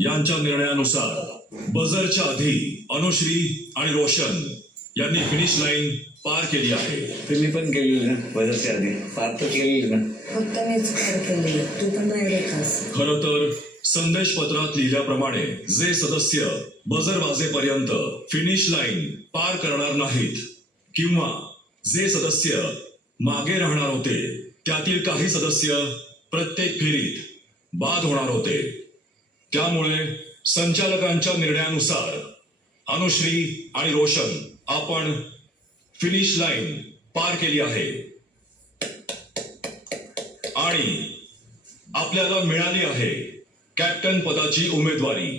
यांच्या निर्णयानुसार बझरच्या आधी अनुश्री आणि रोशन यांनी फिनिश लाईन पार केली आहे. तुम्ही पण केलेली ना बझरच्या आधी, पार तर केलेली ना. फक्त मीच पार केली, तू पण नाही खास. खरं तर संदेश पत्रात लिहिल्याप्रमाणे जे सदस्य बझर वाजेपर्यंत फिनिश लाईन पार करणार नाहीत किंवा जे सदस्य मागे राहणार होते त्यातील काही सदस्य प्रत्येक फेरीत बाद होणार होते. त्यामुळे संचालकांच्या निर्णयानुसार अनुश्री आणि रोशन आपण फिनिश लाईन पार केली आहे आणि आपल्याला मिळाली आहे कॅप्टन पदाची उमेदवारी.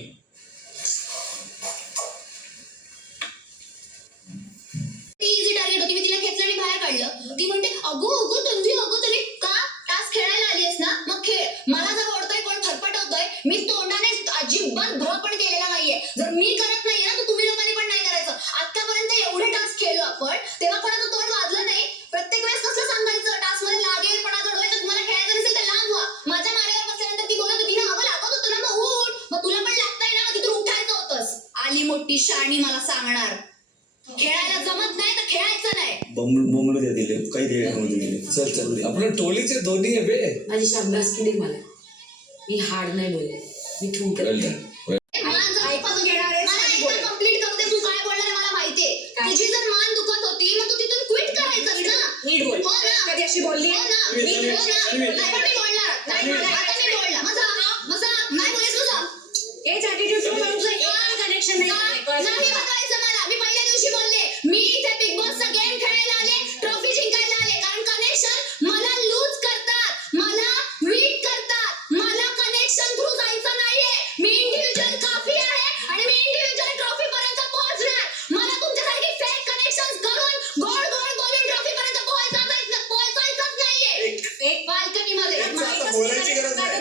ती इझी टार्गेट होती, मी तिला खेचलं आणि बाहेर काढलं. ती म्हणते अगो तुम्ही का टास्क खेळायला आलीस ना, मग खेळ. मला जर ओढतोय कोण फटफटवतोय, मी तोंडाने अजिबात भ्र पण केलेला नाहीये. जर मी करत नाहीये ना तर तुम्ही लोकांनी पण नाही करायचं. आतापर्यंत एवढे टास्क खेळलो आपण, तेव्हा कोणाचं तोंड वाजलं नाही. प्रत्येक वेळेस कसं सांगायचं टास्क मध्ये लागेल पण जडवाय तर तुम्हाला खेळायचं नसेल तर लांब व्हा. माझ्या माऱ्यावर बसल्यानंतर ती बोलत होती ना, हवं लागत होतं ना, मग उठ. मग तुला पण लागतंय ना, तिथून उठायचं होतंस. आली मोठी शाणी मला सांगणार. खेळायला जमत नाही तर खेळायचं नाही. बोंबलू द्या दिले, काही दे दिले. चल आपलं टोलीचे दोन्ही आहे बे. माझी शाबास केली मला. मी हाड नाही बोलले, मी ठुमके कंप्लीट करते. तू काय बोलणार मला माहितीये. तुझी जर मान दुखत होती मग तू तिथून क्विट करायचं ना. नीट बोल. हो ना, कधी अशी बोलली हो ना, नीट हो ना. नाही पण मी बोलणार. नाही आता मी बोलला. मजा नाही बोलायचं तुझं. हेच ॲटिट्यूड तुझं एक कनेक्शन नाही. नाही बदलायचं मला. मी पहिल्या दिवशी बोलले, मी इथे बिग बॉसचा गेम खेळायला आले, ट्रॉफी जिंकायला आले. कारण कनेक्शन मला लूज करतात, मला वीक करतात. मला कनेक्शन थ्रू जायचं नाहीये. मी इंडिव्हिज्युअल काफी आहे आणि मी इंडिव्हिज्युअल ट्रॉफी पर्यंत पोहोचणार. मला तुमच्यासारखी फेक कनेक्शन्स करून गोड बोलून ट्रॉफी पर्यंत पोहोचायचंच नाहीये. एक बाल्कनी मध्ये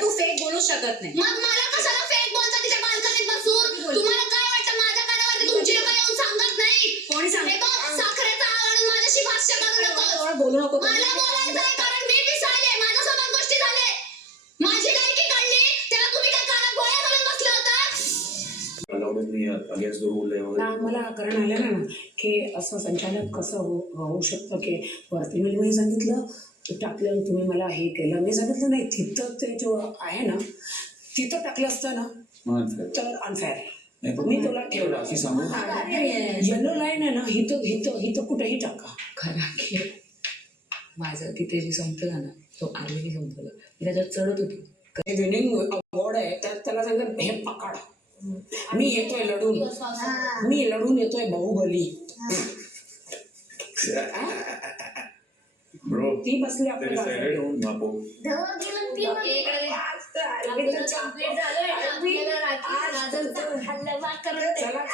तू फेक बोलू शकत नाही. मग मला कशाला फेक बोलता तिच्या बाल्कनीत बसून? तुम्हाला काय वाटतं माझ्या कानावरती तुमची लोक येऊन सांगत नाही? कोणी सांगत? साखरेचा आव आणून माझ्याशी भाष्य करू नको. बोलू नको. मला बोलायचं आहे कारण मी पिसाळले. माझ्यासोबत गोष्टी झाले. माझी लायकी काढली तेव्हा तुम्ही काय कानात गोळ्या घालून बसले होता? मला करण आलं ना की असं संचालक कसं होऊ शकतं की वरती मी सांगितलं टाकलं, तुम्ही मला हे केलं. मी सांगितलं नाही, तिथं ते जो आहे ना तिथं टाकलं असतं ना तर अनफेअर. मी तुला ठेवलं येलो लाईन आहे ना, हिथं कुठेही टाका. खरा की माझं तिथे जे संपलं ना तो आलेली संपलं. मी त्याच्यात चढत होती. विनिंग अवॉर्ड आहे तर त्याला सांगितलं हे पकड. मी येतोय लढून येतोय बाहुबली. ती बसली आपल्या घेऊन. चला